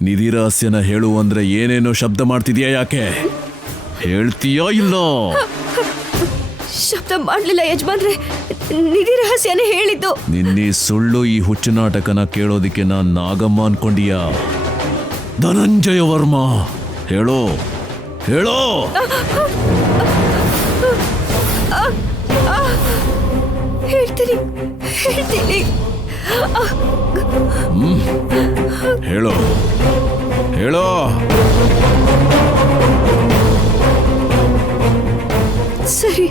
ನಿಧಿ ರಹಸ್ಯನ ಹೇಳು ಅಂದ್ರೆ ಏನೇನೋ ಶಬ್ದ ಮಾಡ್ತಿದ್ಯಾ? ಯಾಕೆ ಹೇಳ್ತೀಯಾ ಇಲ್ಲ? ಶಬ್ದ ಮಾಡ್ಲಿಲ್ಲ ಯಜಮಾನ್ರೆ, ನಿಧಿ ರಹಸ್ಯನೇ ಹೇಳಿದ್ದು. ನಿನ್ನೆ ಸುಳ್ಳು ಈ ಹುಚ್ಚು ನಾಟಕನ ಕೇಳೋದಿಕ್ಕೆ ನಾನ್ ನಾಗಮ್ಮ ಅನ್ಕೊಂಡಿಯಾ? ಧನಂಜಯ ವರ್ಮ, ಹೇಳೋ ಹೇಳೋ. ಹೇಳ್ತೀನಿ ಹೇಳ್ತೀನಿ. ಹೇಳೋ ಹೇಳೋ. ಸರಿ.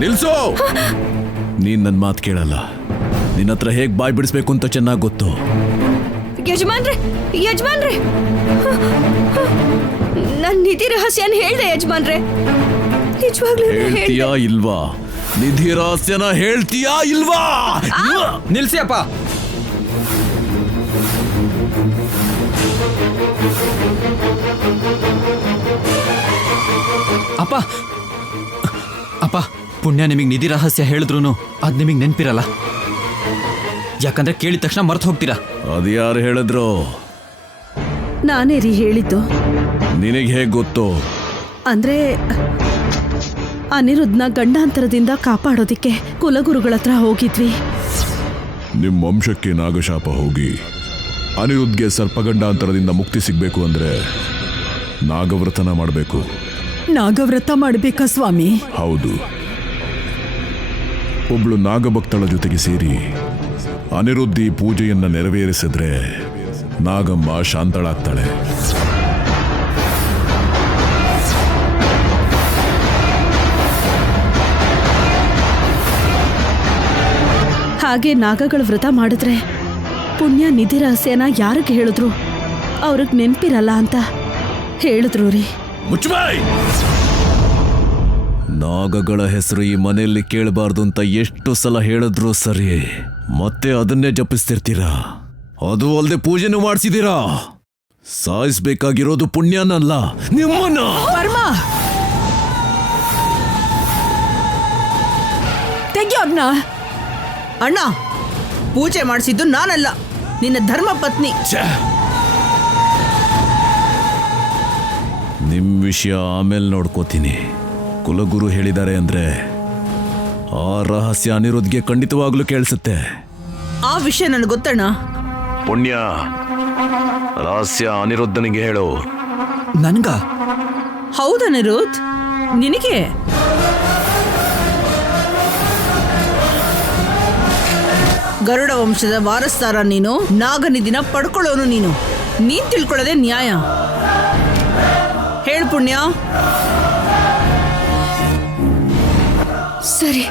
ನಿಲ್ಸೋ. ನೀನ್ ನನ್ ಮಾತು ಕೇಳಲ್ಲ. ನಿನ್ನ ಹತ್ರ ಹೇಗ್ ಬಾಯ್ ಬಿಡಿಸ್ಬೇಕು ಅಂತ ಚೆನ್ನಾಗಿ ಗೊತ್ತು. ಯಜಮಾನ್ರೆ ಯಜಮಾನ್ರೆ, ನನ್ ನಿಧಿ ರಹಸ್ಯನ ಹೇಳ್ದೆ ಯಜಮಾನ್ರೆ. ನಿಜವಾಗ್ಲೂ ಹೇಳ್ತೀಯಾ ಇಲ್ವಾ? ನಿಧಿ ರಹಸ್ಯನ ಹೇಳ್ತೀಯಾ ಇಲ್ವಾ? ನಿಲ್ಸಿ ಅಪ್ಪ. ಅಪ್ಪ ಅಪ್ಪ, ಪುಣ್ಯ ನಿಮಗೆ ನಿಧಿ ರಹಸ್ಯ ಹೇಳಿದ್ರು ಅದ್ ನಿಮಗೆ ನೆನ್ಪಿರಲ್ಲ. ಯಾಕಂದ್ರೆ ಕೇಳಿದ ತಕ್ಷಣ ಮರ್ತು ಹೋಗ್ತೀರಾ. ಅದ್ಯಾರು ಹೇಳಿದ್ರು? ನಾನೇ ರೀ ಹೇಳಿದ್ದು. ನಿನಗೆ ಹೇಗ್ ಗೊತ್ತು? ಅಂದ್ರೆ ಅನಿರುದ್ಧನ ಗಂಡಾಂತರದಿಂದ ಕಾಪಾಡೋದಿಕ್ಕೆ ಕುಲಗುರುಗಳ ಹತ್ರ ಹೋಗಿದ್ವಿ. ನಿಮ್ಮ ವಂಶಕ್ಕೆ ನಾಗಶಾಪ ಹೋಗಿ ಅನಿರುದ್ಧಗೆ ಸರ್ಪಗಂಡಾಂತರದಿಂದ ಮುಕ್ತಿ ಸಿಗ್ಬೇಕು ಅಂದ್ರೆ ನಾಗವ್ರತನ ಮಾಡಬೇಕು. ನಾಗವ್ರತ ಮಾಡ್ಬೇಕಾ ಸ್ವಾಮಿ? ಹೌದು. ಒಬ್ಳು ನಾಗಭಕ್ತಳ ಜೊತೆಗೆ ಸೇರಿ ಅನಿರುದ್ಧಿ ಪೂಜೆಯನ್ನ ನೆರವೇರಿಸಿದ್ರೆ ನಾಗಮ್ಮ ಶಾಂತಳಾಗ್ತಾಳೆ. ಹಾಗೆ ನಾಗಗಳ ವ್ರತ ಮಾಡಿದ್ರೆ ಪುಣ್ಯ ನಿಧಿ ರಹಸ್ಯನ ಯಾರಿಗೆ ಹೇಳಿದ್ರು ಅವ್ರಿಗೆ ನೆನ್ಪಿರಲ್ಲ ಅಂತ ಹೇಳಿದ್ರು ರೀ. ಮುಚ್ಚಬಾಯ್! ನಾಗಗಳ ಹೆಸರು ಈ ಮನೆಯಲ್ಲಿ ಕೇಳಬಾರ್ದು ಅಂತ ಎಷ್ಟು ಸಲ ಹೇಳಿದ್ರು ಸರಿ, ಮತ್ತೆ ಅದನ್ನೇ ಜಪಿಸ್ತಿರ್ತೀರಾ. ಅದು ಅಲ್ಲದೆ ಪೂಜೆನೂ ಮಾಡಿಸಿದೀರಾ. ಸಾಯಿಸ್ಬೇಕಾಗಿರೋದು ಪುಣ್ಯನಲ್ಲ, ನಿಮ್ಮನ್ನ. ತೆಗಿಯೋದ್ನ. ಅಣ್ಣ, ಪೂಜೆ ಮಾಡಿಸಿದ್ದು ನಾನಲ್ಲ, ನಿನ್ನ ಧರ್ಮ ಪತ್ನಿ. ನಿಮ್ ವಿಷಯ ಆಮೇಲೆ ನೋಡ್ಕೋತೀನಿ. ಕುಲಗುರು ಹೇಳಿದ್ದಾರೆ ಅಂದ್ರೆ ಆ ರಹಸ್ಯ ಅನಿರುದ್ಧಗೆ ಖಂಡಿತವಾಗ್ಲೂ ಕೇಳಿಸುತ್ತೆ. ಆ ವಿಷಯ ನನಗೆ ಗೊತ್ತಣ್ಣ. ಪುಣ್ಯ, ರಹಸ್ಯ ಅನಿರುದ್ಧನಿಗೆ ಹೇಳು. ನನ್ಗ? ಹೌದ ಅನಿರುದ್ಧ್, ನಿನಗೆ? ಗರುಡ ವಂಶದ ವಾರಸ್ದಾರ ನೀನು, ನಾಗನಿಧಿನ ಪಡ್ಕೊಳ್ಳೋನು ನೀನು. ನೀನ್ ತಿಳ್ಕೊಳ್ಳೋದೇ ನ್ಯಾಯ. ಹೇಳು ಪುಣ್ಯ. ಸರಿ.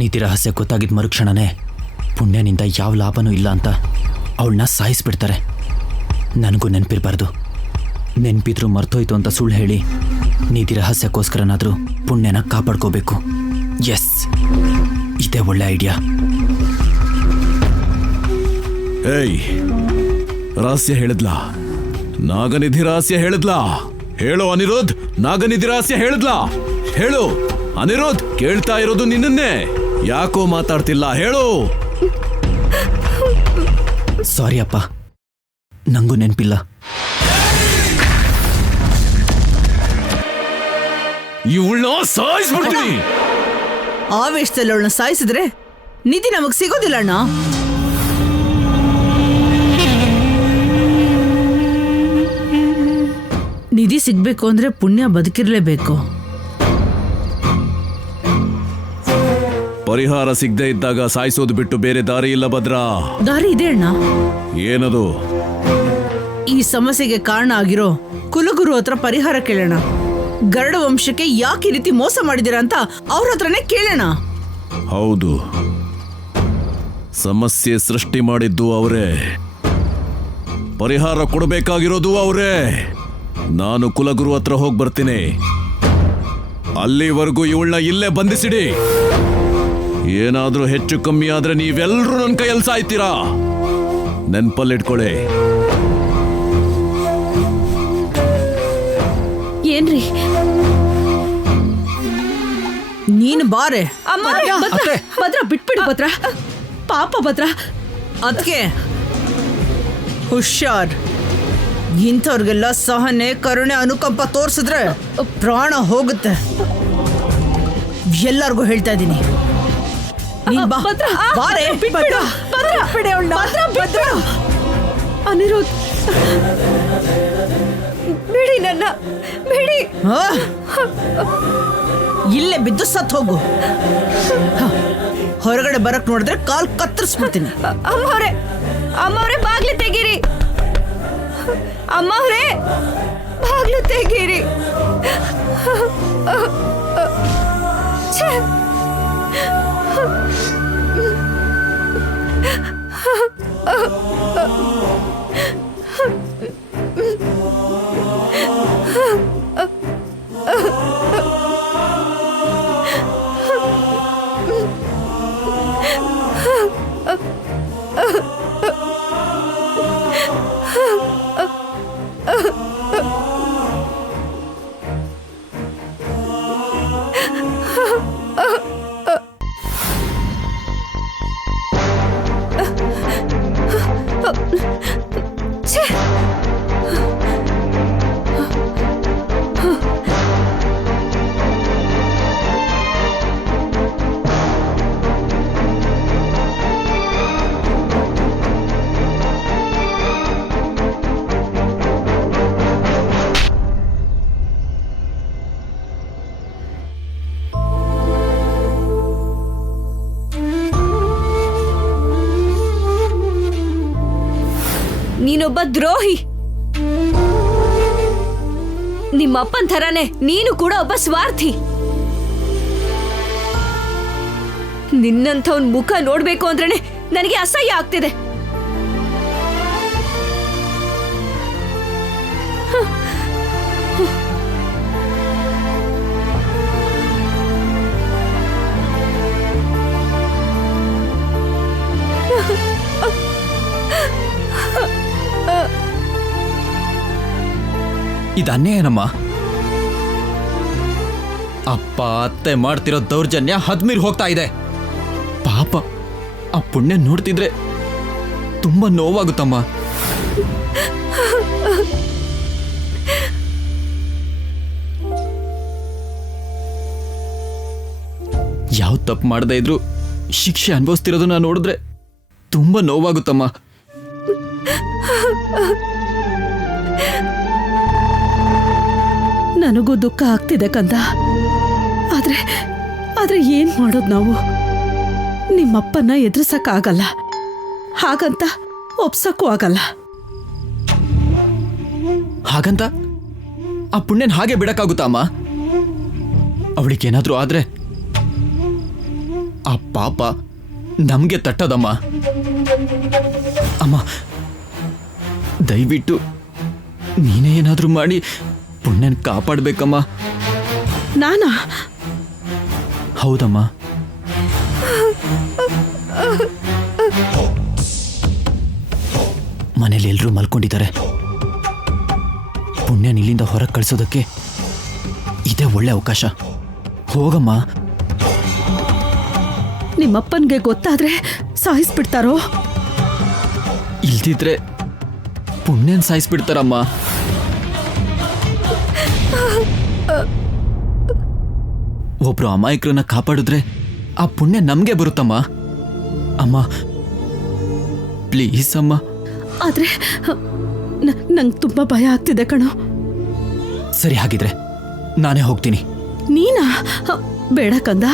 ನೀತಿ ರಹಸ್ಯ ಗೊತ್ತಾಗಿದ್ದ ಮರುಕ್ಷಣನೇ ಪುಣ್ಯನಿಂದ ಯಾವ ಲಾಭನೂ ಇಲ್ಲ ಅಂತ ಅವಳನ್ನ ಸಾಯಿಸ್ಬಿಡ್ತಾರೆ. ನನಗೂ ನೆನಪಿರಬಾರ್ದು. ನೆನಪಿದ್ರು ಮರ್ತೋಯ್ತು ಅಂತ ಸುಳ್ಳು ಹೇಳಿ ನೀತಿ ರಹಸ್ಯಕ್ಕೋಸ್ಕರನಾದರೂ ಪುಣ್ಯನ ಕಾಪಾಡ್ಕೋಬೇಕು. ಎಸ್, ಇದೇ ಒಳ್ಳೆ ಐಡಿಯಾ. ಏಯ್, ರಹಸ್ಯ ಹೇಳಿದ್ಲಾ? ನಾಗನಿಧಿ ರಹಸ್ಯ ಹೇಳಿದ್ಲಾ? ಹೇಳು ಅನಿರುದ್ಧ್, ನಾಗನಿಧಿ ರಹಸ್ಯ ಹೇಳಿದ್ಲಾ? ಹೇಳು ಅನಿರುದ್ಧ್, ಕೇಳ್ತಾ ಇರೋದು ನಿನ್ನನ್ನೇ. ಯಾಕೋ ಮಾತಾಡ್ತಿಲ್ಲ? ಹೇಳು. ಸಾರಿ ಅಪ್ಪ, ನಂಗೂ ನೆನಪಿಲ್ಲ. ಇವಳನ್ನ ಸಾಯಿಸ್ಬಿಡ್ತೀನಿ. ಆವೇಶದಲ್ಲಿ ಅವಳನ್ನ ಸಾಯಿಸಿದ್ರೆ ನಿಧಿ ನಮಗ್ ಸಿಗೋದಿಲ್ಲ ಅಣ್ಣ. ನಿಧಿ ಸಿಗ್ಬೇಕು ಅಂದ್ರೆ ಪುಣ್ಯ ಬದುಕಿರ್ಲೇಬೇಕು. ಪರಿಹಾರ ಸಿಗದೆ ಇದ್ದಾಗ ಸಾಯಿಸೋದು ಬಿಟ್ಟು ಬೇರೆ ದಾರಿ ಇಲ್ಲ ಭದ್ರಾ. ದಾರಿ ಇದೆ ಅಣ್ಣ. ಏನದು? ಈ ಸಮಸ್ಯೆಗೆ ಕಾರಣ ಆಗಿರೋ ಕುಲಗುರು ಹತ್ರ ಪರಿಹಾರ ಕೇಳೋಣ. ಗರುಡ ವಂಶಕ್ಕೆ ಯಾಕೆ ಈ ರೀತಿ ಮೋಸ ಮಾಡಿದಿರ ಅಂತ ಅವ್ರ ಹತ್ರನೇ ಕೇಳೋಣ. ಹೌದು, ಸಮಸ್ಯೆ ಸೃಷ್ಟಿ ಮಾಡಿದ್ದು ಅವರೇ, ಪರಿಹಾರ ಕೊಡಬೇಕಾಗಿರೋದು ಅವರೇ. ನಾನು ಕುಲಗುರು ಹತ್ರ ಹೋಗಿ ಬರ್ತೀನಿ. ಅಲ್ಲಿವರೆಗೂ ಇವಳನ್ನ ಇಲ್ಲೇ ಬಂಧಿಸಿಡಿ. ಏನಾದ್ರೂ ಹೆಚ್ಚು ಕಮ್ಮಿ ಆದ್ರೆ ನೀವೆಲ್ಲರೂ ನನ್ನ ಕೈಯಲ್ಲಿ ಸಾಯ್ತೀರಾ. ನೆನ್ಪಲ್ಲಿಟ್ಕೊಳ್ಳಿ. ಏನ್ರಿ? ನೀನು ಬಾರೆ. ಅಮ್ಮ, ಭದ್ರ ಬಿಟ್ಬಿಡು ಭದ್ರ, ಪಾಪ ಭದ್ರ. ಅದಕ್ಕೆ ಹುಷಾರ್. ಇಂಥವ್ರಿಗೆಲ್ಲ ಸಹನೆ, ಕರುಣೆ, ಅನುಕಂಪ ತೋರ್ಸಿದ್ರೆ ಪ್ರಾಣ ಹೋಗುತ್ತೆ. ಎಲ್ಲರಿಗೂ ಹೇಳ್ತಾ ಇದ್ದೀನಿ. ನೀನ್ ಬಾ. ಭದ್ರ, ಬಾರೆ. ಬಿಟ್ಬಿಡು. ಭದ್ರ, ಭದ್ರ, ಬಿಟ್ಬಿಡು. ಅನಿರುದ್ಧ್, ಬಿಡಿ ನನ್ನ, ಬಿಡಿ. ಆ? ಇಲ್ಲೇ ಬಿದ್ದು ಸತ್ ಹೋಗು. ಹೊರಗಡೆ ಬರಕ್ ನೋಡಿದ್ರೆ ಕಾಲ್ ಕತ್ತರಿಸ್ಬಿಡ್ತೀನಿ. ಅಮ್ಮವ್ರೆ ಬಾಗ್ಲು ತೆಗೀರಿ. ಅಮ್ಮವ್ರೆ ಬಾಗ್ಲು ತೆಗೀರಿ. ಛೆ! ನೀನೊಬ್ಬ ದ್ರೋಹಿ. ನಿಮ್ಮಪ್ಪನ ಥರಾನೇ ನೀನು ಕೂಡ ಒಬ್ಬ ಸ್ವಾರ್ಥಿ. ನಿನ್ನಂಥವನ್ ಮುಖ ನೋಡ್ಬೇಕು ಅಂದ್ರೇನೆ ನನಗೆ ಅಸಹ್ಯ ಆಗ್ತಿದೆ. ಇದನ್ನೇನಮ್ಮ? ಅಪ್ಪ ಅತ್ತೆ ಮಾಡ್ತಿರೋ ದೌರ್ಜನ್ಯ ಹದ್ಮೀರ್ ಹೋಗ್ತಾ ಇದೆ. ಪಾಪ ಆ ಪುಣ್ಯ ನೋಡ್ತಿದ್ರೆ ತುಂಬಾ ನೋವಾಗುತ್ತಮ್ಮ. ಯಾವ ತಪ್ಪು ಮಾಡದೇ ಇದ್ರು ಶಿಕ್ಷೆ ಅನುಭವಿಸ್ತಿರೋದನ್ನ ನೋಡಿದ್ರೆ ತುಂಬಾ ನೋವಾಗುತ್ತಮ್ಮ. ನನಗೂ ದುಃಖ ಆಗ್ತಿದೆ ಕಂದ. ಆದ್ರೆ ಏನ್ ಮಾಡೋದು ನಾವು? ನಿಮ್ಮಪ್ಪನ್ನ ಎದುರಿಸಕ್ಕಾಗಲ್ಲ, ಹಾಗಂತ ಒಪ್ಸಕ್ಕೂ ಆಗಲ್ಲ. ಹಾಗಂತ ಆ ಪುಣ್ಯನ್ ಹಾಗೆ ಬಿಡಕ್ಕಾಗುತ್ತಾ ಅಮ್ಮ? ಅವಳಿಗೇನಾದ್ರೂ ಆದ್ರೆ ಆ ಪಾಪ ನಮ್ಗೆ ತಟ್ಟದಮ್ಮ. ಅಮ್ಮ, ದಯವಿಟ್ಟು ನೀನೇ ಏನಾದ್ರೂ ಮಾಡಿ ಪುಣ್ಯನ್ ಕಾಪಾಡ್ಬೇಕಮ್ಮ. ನಾನಾ? ಹೌದಮ್ಮ. ಮನೇಲಿ ಎಲ್ರೂ ಮಲ್ಕೊಂಡಿದ್ದಾರೆ. ಪುಣ್ಯನ್ ಇಲ್ಲಿಂದ ಹೊರಗೆ ಕಳಿಸೋದಕ್ಕೆ ಇದೇ ಒಳ್ಳೆ ಅವಕಾಶ. ಹೋಗಮ್ಮ. ನಿಮ್ಮಪ್ಪನ್ಗೆ ಗೊತ್ತಾದ್ರೆ ಸಾಯಿಸ್ಬಿಡ್ತಾರೋ? ಇಲ್ದಿದ್ರೆ ಪುಣ್ಯನ್ ಸಾಯಿಸ್ಬಿಡ್ತಾರಮ್ಮ. ಒಬ್ರು ಅಮಾಯಕರನ್ನ ಕಾಪಾಡಿದ್ರೆ ಆ ಪುಣ್ಯ ನಮ್ಗೆ ಬರುತ್ತಮ್ಮ. ಅಮ್ಮ ಪ್ಲೀಸ್ ಅಮ್ಮ. ಆದ್ರೆ ನಂಗೆ ತುಂಬಾ ಭಯ ಆಗ್ತಿದೆ ಕಣೋ. ಸರಿ, ಹಾಗಿದ್ರೆ ನಾನೇ ಹೋಗ್ತೀನಿ. ನೀನಾ? ಬೇಡ ಕಂದ.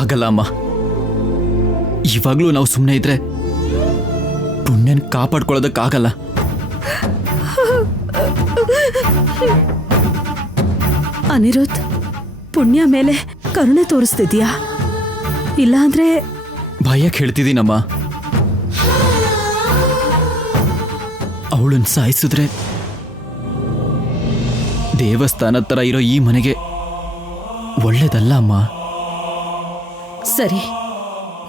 ಆಗಲ್ಲ ಅಮ್ಮ. ಇವಾಗ್ಲೂ ನಾವು ಸುಮ್ಮನೆ ಇದ್ರೆ ಪುಣ್ಯನ್ ಕಾಪಾಡ್ಕೊಳ್ಳೋದಕ್ಕಾಗಲ್ಲ. ಅನಿರುದ್ಧ್, ಪುಣ್ಯ ಮೇಲೆ ಕರುಣೆ ತೋರಿಸ್ತಿದ್ಯಾ? ಇಲ್ಲಾಂದ್ರೆ ಭಯಕ್ಕೆ ಹೇಳ್ತಿದ್ದೀನಮ್ಮ. ಅವಳನ್ನ ಸಾಯಿಸಿದ್ರೆ ದೇವಸ್ಥಾನದ ಥರ ಇರೋ ಈ ಮನೆಗೆ ಒಳ್ಳೇದಲ್ಲ ಅಮ್ಮ. ಸರಿ,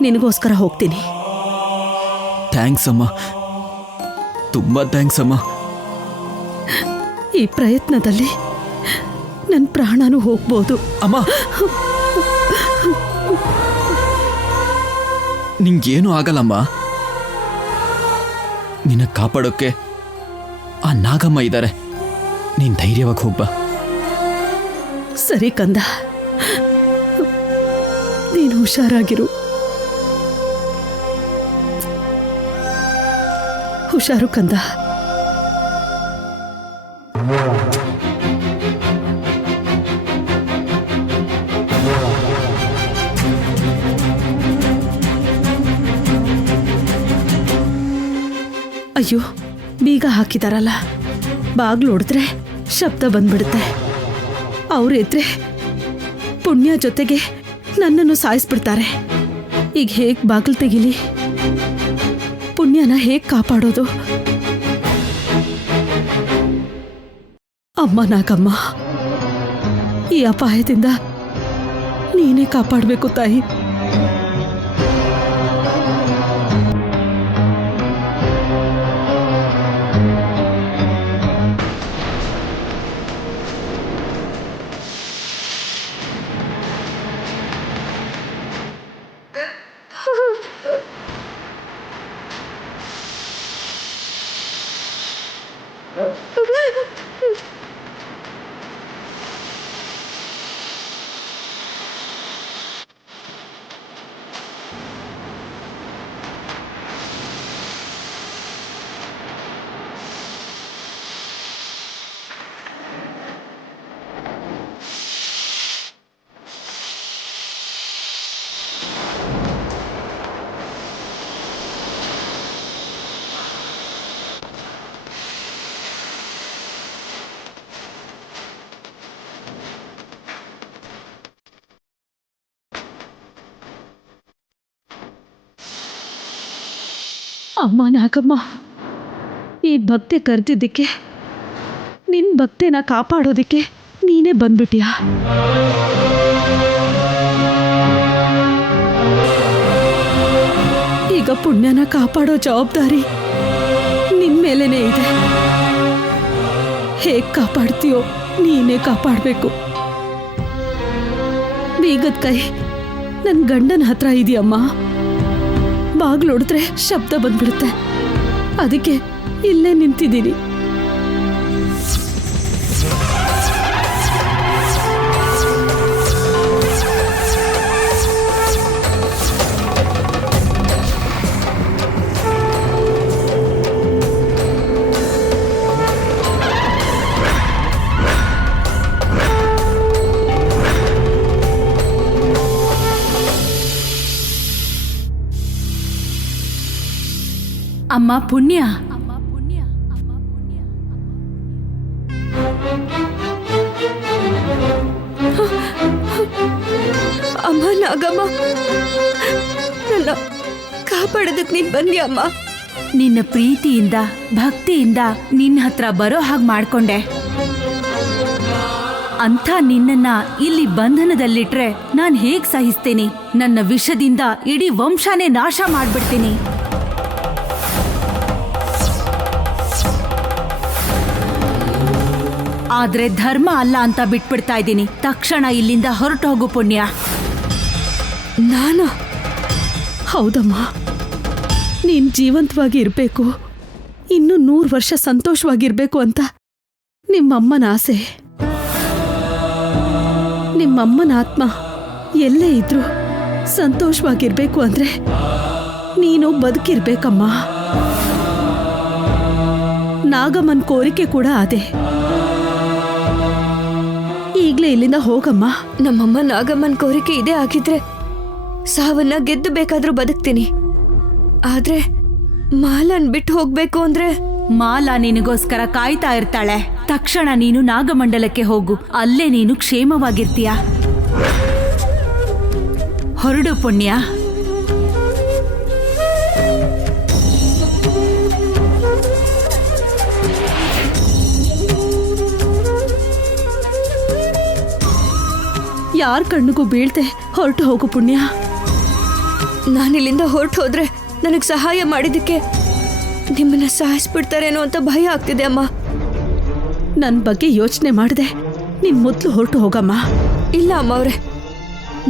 ನಿನಗೋಸ್ಕರ ಹೋಗ್ತೀನಿ. ಥ್ಯಾಂಕ್ಸ್ ಅಮ್ಮ, ತುಂಬ ಥ್ಯಾಂಕ್ಸ್ ಅಮ್ಮ. ಈ ಪ್ರಯತ್ನದಲ್ಲಿ ನನ್ನ ಪ್ರಾಣನೂ ಹೋಗ್ಬೋದು. ಅಮ್ಮ, ನಿಂಗೇನು ಆಗಲ್ಲಮ್ಮ. ನಿನ್ನ ಕಾಪಾಡೋಕ್ಕೆ ಆ ನಾಗಮ್ಮ ಇದ್ದಾರೆ. ನೀನ್ ಧೈರ್ಯವಾಗಿ ಹೋಗ್ಬಾ. ಸರಿ ಕಂದ, ನೀನು ಹುಷಾರಾಗಿರು. ಹುಷಾರು ಕಂದ. ಅಯ್ಯೋ, ಬೀಗ ಹಾಕಿದಾರಲ್ಲ, ಬಾಗ್ಲು ಹೊಡೆದ್ರೆ ಶಬ್ದ ಬಂದ್ಬಿಡುತ್ತೆ. ಅವ್ರಿದ್ರೆ ಪುಣ್ಯ ಜೊತೆಗೆ ನನ್ನನ್ನು ಸಾಯಿಸ್ಬಿಡ್ತಾರೆ. ಈಗ ಹೇಗ್ ಬಾಗಿಲು ತೆಗಿಲಿ? ಪುಣ್ಯನ ಹೇಗ್ ಕಾಪಾಡೋದು? ಅಮ್ಮ ನಾಗಮ್ಮ, ಈ ಅಪಾಯದಿಂದ ನೀನೇ ಕಾಪಾಡಬೇಕು ತಾಯಿ. ಅಮ್ಮ ನಾಗಮ್ಮ, ಈ ಭಕ್ತಿ ಕರೆದಿದ್ದಕ್ಕೆ, ನಿನ್ನ ಭಕ್ತಿನ ಕಾಪಾಡೋದಕ್ಕೆ ನೀನೇ ಬಂದ್ಬಿಟ್ಯಾ? ಈಗ ಪುಣ್ಯನ ಕಾಪಾಡೋ ಜವಾಬ್ದಾರಿ ನಿನ್ ಮೇಲೇನೆ ಇದೆ. ಹೇಗ್ ಕಾಪಾಡ್ತೀಯೋ ನೀನೇ ಕಾಪಾಡಬೇಕು. ಬೀಗದ ಕೈ ನನ್ನ ಗಂಡನ ಹತ್ರ ಇದೆಯಮ್ಮ. ಬಾಗ್ಲು ಹೊಡೆದ್ರೆ ಶಬ್ದ ಬಂದ್ಬಿಡುತ್ತೆ. ಅದಕ್ಕೆ ಇಲ್ಲೇ ನಿಂತಿದ್ದೀನಿ. ಅಮ್ಮ ಪುಣ್ಯ, ಅಮ್ಮ ನಾಗಮ್ಮ, ನನ್ನ ಕಾಪಾಡೋದಕ್ಕೆ ನೀನ್ ಬಂದ್ಯಾ ಅಮ್ಮ? ನಿನ್ನ ಪ್ರೀತಿಯಿಂದ ಭಕ್ತಿಯಿಂದ ನಿನ್ನ ಹತ್ರ ಬರೋ ಹಾಗೆ ಮಾಡ್ಕೊಂಡೆ. ಅಂಥ ನಿನ್ನನ್ನ ಇಲ್ಲಿ ಬಂಧನದಲ್ಲಿಟ್ರೆ ನಾನು ಹೇಗ್ ಸಹಿಸ್ತೀನಿ? ನನ್ನ ವಿಷದಿಂದ ಇಡೀ ವಂಶನೇ ನಾಶ ಮಾಡ್ಬಿಡ್ತೀನಿ. ಆದ್ರೆ ಧರ್ಮ ಅಲ್ಲ ಅಂತ ಬಿಟ್ಬಿಡ್ತಾ ಇದ್ದೀನಿ. ತಕ್ಷಣ ಇಲ್ಲಿಂದ ಹೊರಟು ಹೋಗು ಪುಣ್ಯ. ನಾನು? ಹೌದಮ್ಮ, ನೀನ್ ಜೀವಂತವಾಗಿ ಇರಬೇಕು, ಇನ್ನು 100 ವರ್ಷ ಸಂತೋಷವಾಗಿರ್ಬೇಕು ಅಂತ ನಿಮ್ಮಮ್ಮನ ಆಸೆ. ನಿಮ್ಮಮ್ಮನ ಆತ್ಮ ಎಲ್ಲೇ ಇದ್ರು ಸಂತೋಷವಾಗಿರ್ಬೇಕು ಅಂದ್ರೆ ನೀನು ಬದುಕಿರ್ಬೇಕಮ್ಮ. ನಾಗಮ್ಮನ ಕೋರಿಕೆ ಕೂಡ ಅದೇ. ಈಗ್ಲೇ ಇಲ್ಲಿಂದ ಹೋಗಮ್ಮ. ನಮ್ಮಮ್ಮ ನಾಗಮ್ಮನ ಕೋರಿಕೆ ಇದೇ ಆಗಿದ್ರೆ ಸಾವನ್ನ ಗೆದ್ದು ಬೇಕಾದ್ರೂ ಬದುಕ್ತೀನಿ. ಆದ್ರೆ ಮಾಲನ್ ಬಿಟ್ಟು ಹೋಗ್ಬೇಕು ಅಂದ್ರೆ ಮಾಲಾ ನಿನಗೋಸ್ಕರ ಕಾಯ್ತಾ ಇರ್ತಾಳೆ. ತಕ್ಷಣ ನೀನು ನಾಗಮಂಡಲಕ್ಕೆ ಹೋಗು, ಅಲ್ಲೇ ನೀನು ಕ್ಷೇಮವಾಗಿರ್ತೀಯ. ಹೊರಡು ಪುಣ್ಯ. ಯಾರ ಕಣ್ಣಿಗೂ ಬೀಳ್ತೆ ಹೊರಟು ಹೋಗು ಪುಣ್ಯ. ನಾನಿಲ್ಲಿಂದ ಹೊರಟು ಹೋದ್ರೆ ನನಗೆ ಸಹಾಯ ಮಾಡಿದ್ದಕ್ಕೆ ನಿಮ್ಮನ್ನ ಸಾಯಿಸ್ಬಿಡ್ತಾರೇನೋ ಅಂತ ಭಯ ಆಗ್ತಿದೆ ಅಮ್ಮ. ನನ್ನ ಬಗ್ಗೆ ಯೋಚನೆ ಮಾಡಿದೆ, ನಿನ್ ಮೊದಲು ಹೊರಟು ಹೋಗಮ್ಮ. ಇಲ್ಲ ಅಮ್ಮ ಅವ್ರೆ,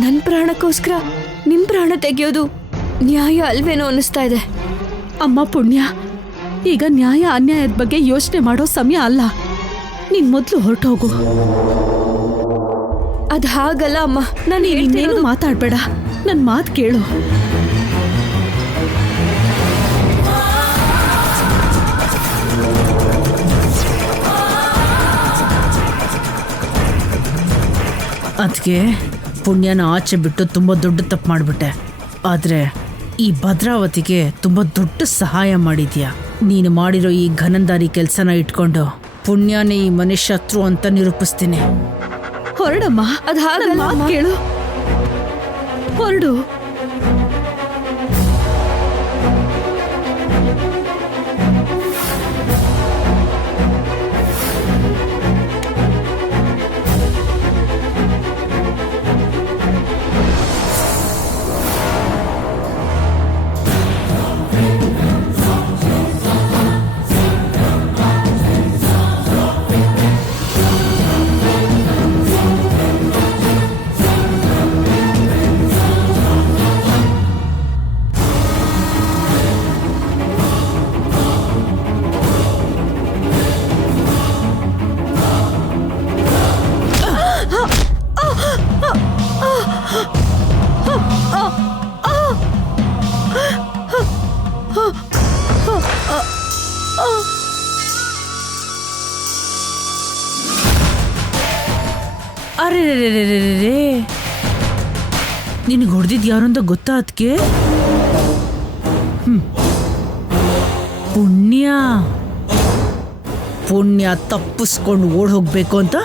ನನ್ನ ಪ್ರಾಣಕ್ಕೋಸ್ಕರ ನಿಮ್ಮ ಪ್ರಾಣ ತೆಗೆಯೋದು ನ್ಯಾಯ ಅಲ್ವೇನೋ ಅನ್ನಿಸ್ತಾ ಇದೆ. ಅಮ್ಮ ಪುಣ್ಯ, ಈಗ ನ್ಯಾಯ ಅನ್ಯಾಯದ ಬಗ್ಗೆ ಯೋಚನೆ ಮಾಡೋ ಸಮಯ ಅಲ್ಲ. ನೀನ್ ಮೊದಲು ಹೊರಟು ಹೋಗು. ಅದು ಹಾಗಲ್ಲ ಅಮ್ಮ, ನಾನು ಇನ್ನೇನು ಮಾತಾಡ್ಬೇಡ, ನನ್ನ ಮಾತು ಕೇಳು. ಅದಕ್ಕೆ ಪುಣ್ಯನ ಆಚೆ ಬಿಟ್ಟು ತುಂಬ ದೊಡ್ಡ ತಪ್ಪು ಮಾಡಿಬಿಟ್ಟೆ. ಆದರೆ ಈ ಭದ್ರಾವತಿಗೆ ತುಂಬ ದೊಡ್ಡ ಸಹಾಯ ಮಾಡಿದ್ಯಾ. ನೀನು ಮಾಡಿರೋ ಈ ಘನಂದಾರಿ ಕೆಲಸನ ಇಟ್ಕೊಂಡು ಪುಣ್ಯನೇ ಈ ಮನೆ ಶತ್ರು ಅಂತ ನಿರೂಪಿಸ್ತೀನಿ. ಹೊರಡಮ್ಮ, ಅದು ಹಾಗಲ್ಲ ಮಾತು ಅಮ್ಮ. ಕೇಳು, ಹೊರಡು. ಅರೆ ನಿನಗೆ ಹೊಡೆದಿದ್ದು ಯಾರು ಅಂತ ಗೊತ್ತಾ ಅದಕ್ಕೆ? ಪುಣ್ಯ ಪುಣ್ಯ ತಪ್ಪಿಸ್ಕೊಂಡು ಓಡ್ ಹೋಗ್ಬೇಕು ಅಂತ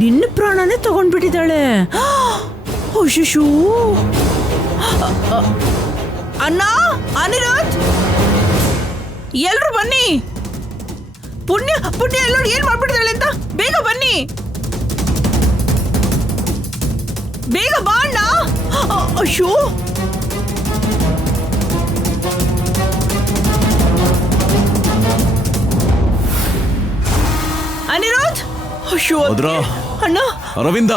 ನಿನ್ನ ಪ್ರಾಣನೇ ತಗೊಂಡ್ಬಿಟ್ಟಿದ್ದಾಳೆ. ಅಶಿಶು ಅಣ್ಣ, ಅನಿರುದ್ಧ್, ಎಲ್ರು ಬನ್ನಿ. ಪುಣ್ಯ ಪುಣ್ಯ ಎಲ್ಲರೂ ಏನ್ ಮಾಡ್ಬಿಟ್ಟಿದ್ದಾಳೆ ಅಂತ ಬೇಗ ಬನ್ನಿ, ಬೇಗ ಬಾ ಅಣ್ಣ. ಅಯ್ಯೋ ಅನಿರುದ್ಧ್, ಅಯ್ಯೋ ಭದ್ರಾ, ಅಣ್ಣ. ಅರವಿಂದ,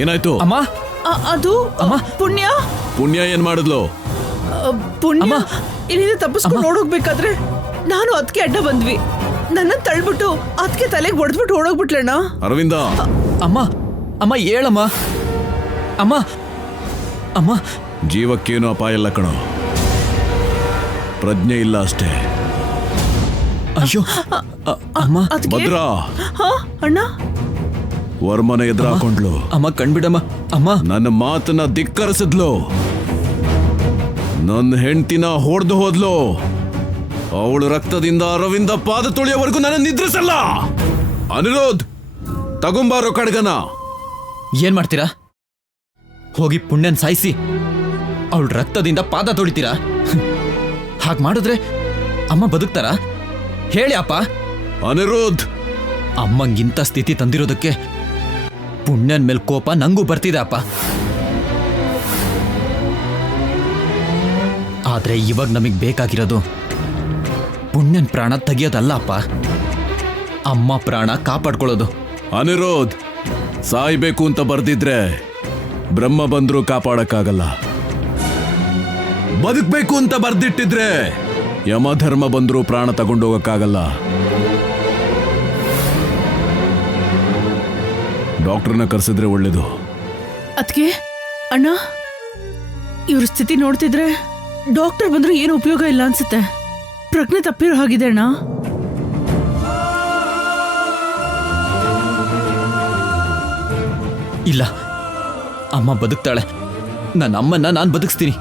ಏನಾಯ್ತು? ಅಮ್ಮ, ಅದು ಅಮ್ಮ. ಪುಣ್ಯ ಪುಣ್ಯ ಏನ್ ಮಾಡಿದ್ಲು? ಪುಣ್ಯ ಅಮ್ಮ. ಇಲ್ಲಿಂದ ತಪ್ಪಿಸ್ಕೊಂಡು ಓಡೋಗ್ಬೇಕಾದ್ರೆ ನಾನು ಅದಕ್ಕೆ ಅಡ್ಡ ಬಂದ್ವಿ. ನನ್ನ ತಳ್ಬಿಟ್ಟು ಅದಕ್ಕೆ ತಲೆಗೆ ಹೊಡೆದ್ಬಿಟ್ಟು ಓಡೋಗ್ಬಿಟ್ಲಣ್ಣ. ಅರವಿಂದ, ಅಮ್ಮ, ಅಮ್ಮ ಹೇಳಮ್ಮ. ಅಮ್ಮ, ಅಮ್ಮ. ಜೀವಕ್ಕೇನು ಅಪಾಯ ಇಲ್ಲ ಕಣೋ, ಪ್ರಜ್ಞೆ ಇಲ್ಲ ಅಷ್ಟೇ. ಅಯ್ಯೋ ಅಮ್ಮ. ಅದಕ್ಕೆ ಭದ್ರಾ, ಅಣ್ಣ. ವರ್ಮನ ಎದುರು ಹಾಕೊಂಡ್ಲು. ಅಮ್ಮ ಕಣ್ಬಿಡಮ್ಮ. ಅಮ್ಮ, ನನ್ನ ಮಾತನ್ನ ಧಿಕ್ಕರಿಸಿದ್ಲು, ನನ್ನ ಹೆಂಡತಿನ ಹೊಡೆದು ಹೋದ್ಲು. ಅವಳು ರಕ್ತದಿಂದ ಅರವಿಂದ ಪಾದ ತೊಳೆಯೋವರೆಗೂ ನನ್ನ ನಿದ್ರಿಸಲ್ಲ. ಅನಿರುದ್ಧ್, ತಗೊಂಬಾರೋ ಕಡ್ಗನ. ಏನ್ ಮಾಡ್ತೀರಾ? ಹೋಗಿ ಪುಣ್ಯನ್ ಸಾಯಿಸಿ ಅವಳ ರಕ್ತದಿಂದ ಪಾದ ತೊಳಿತೀರಾ? ಹಾಗೆ ಮಾಡಿದ್ರೆ ಅಮ್ಮ ಬದುಕ್ತಾರ? ಹೇಳಿ ಅಪ್ಪ. ಅನಿರುದ್ಧ್, ಅಮ್ಮಂಗಿಂತ ಸ್ಥಿತಿ ತಂದಿರೋದಕ್ಕೆ ಪುಣ್ಯನ್ ಮೇಲ್ ಕೋಪ ನಂಗೂ ಬರ್ತಿದೆ ಅಪ್ಪ. ಆದ್ರೆ ಇವಾಗ ನಮಗ್ ಬೇಕಾಗಿರೋದು ಪುಣ್ಯನ್ ಪ್ರಾಣ ತೆಗಿಯೋದಲ್ಲ ಅಪ್ಪ, ಅಮ್ಮ ಪ್ರಾಣ ಕಾಪಾಡ್ಕೊಳ್ಳೋದು. ಅನಿರುದ್ಧ್, ಸಾಯ್ಬೇಕು ಅಂತ ಬರ್ದಿದ್ರೆ ಬ್ರಹ್ಮ ಬಂದ್ರು ಕಾಪಾಡಕ್ಕಾಗಲ್ಲ. ಬದುಕ್ಬೇಕು ಅಂತ ಬರ್ದಿಟ್ಟಿದ್ರೆ ಯಮಧರ್ಮ ಬಂದ್ರು ಪ್ರಾಣ ತಗೊಂಡೋಗಕ್ಕಾಗಲ್ಲ. ಡಾಕ್ಟರ್ನ ಕರೆಸಿದ್ರೆ ಒಳ್ಳೇದು. ಅದಕ್ಕೆ ಅಣ್ಣ, ಇವ್ರ ಸ್ಥಿತಿ ನೋಡ್ತಿದ್ರೆ ಡಾಕ್ಟರ್ ಬಂದ್ರು ಏನು ಉಪಯೋಗ ಇಲ್ಲ ಅನ್ಸುತ್ತೆ. ಪ್ರಜ್ಞೆ ತಪ್ಪಿರೋ ಹಾಗಿದೆ ಅಣ್ಣ. ಇಲ್ಲ, ಅಮ್ಮ ಬದುಕ್ತಾಳೆ. ನನ್ನ ಅಮ್ಮನ್ನ ನಾನು ಬದುಕಿಸ್ತೀನಿ.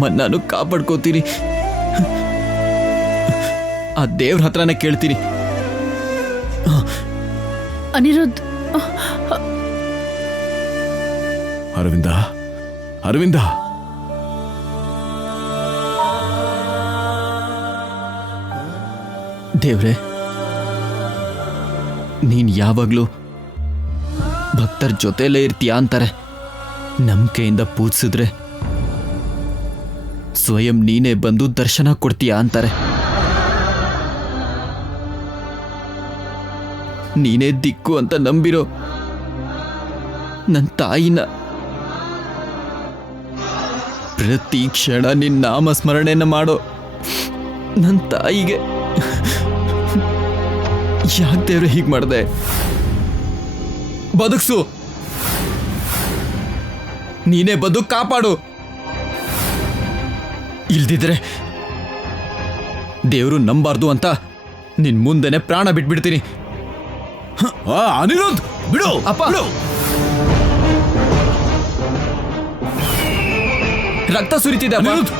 ನಮ್ಮನ್ನ ನಾನು ಕಾಪಾಡ್ಕೋತೀನಿ. ಆ ದೇವ್ರ ಹತ್ರನೇ ಕೇಳ್ತೀನಿ. ಅನಿರುದ್ಧ್, ಅರವಿಂದ, ಅರವಿಂದ, ದೇವ್ರೆ, ನೀನ್ ಯಾವಾಗ್ಲೂ ಭಕ್ತರ ಜೊತೆಲೇ ಇರ್ತೀಯ ಅಂತಾರೆ. ನಂಬಿಕೆಯಿಂದ ಪೂಜಿಸಿದ್ರೆ ಸ್ವಯಂ ನೀನೇ ಬಂದು ದರ್ಶನ ಕೊಡ್ತೀಯ ಅಂತಾರೆ. ನೀನೇ ದಿಕ್ಕು ಅಂತ ನಂಬಿರೋ ನನ್ನ ತಾಯಿನ ಪ್ರತಿ ಕ್ಷಣ ನಿನ್ನ ನಾಮಸ್ಮರಣೆನ ಮಾಡೋ ನನ್ನ ತಾಯಿಗೆ ಯಾಕೆ ದೇವ್ರೆ ಹೀಗೆ ಮಾಡಿದೆ? ಬದುಕ್ಸು, ನೀನೇ ಬದುಕು ಕಾಪಾಡು. ಇಲ್ದಿದ್ರೆ ದೇವರು ನಂಬಾರ್ದು ಅಂತ ನಿನ್ ಮುಂದೆನೆ ಪ್ರಾಣ ಬಿಟ್ಬಿಡ್ತೀನಿ. ಅನಿರುದ್ಧ್, ಬಿಡು ಅಪ್ಪ, ಬಿಡು. ರಕ್ತ ಸುರಿತಿದೆ ಅಪ್ಪ. ಅನಿರುದ್ಧ್,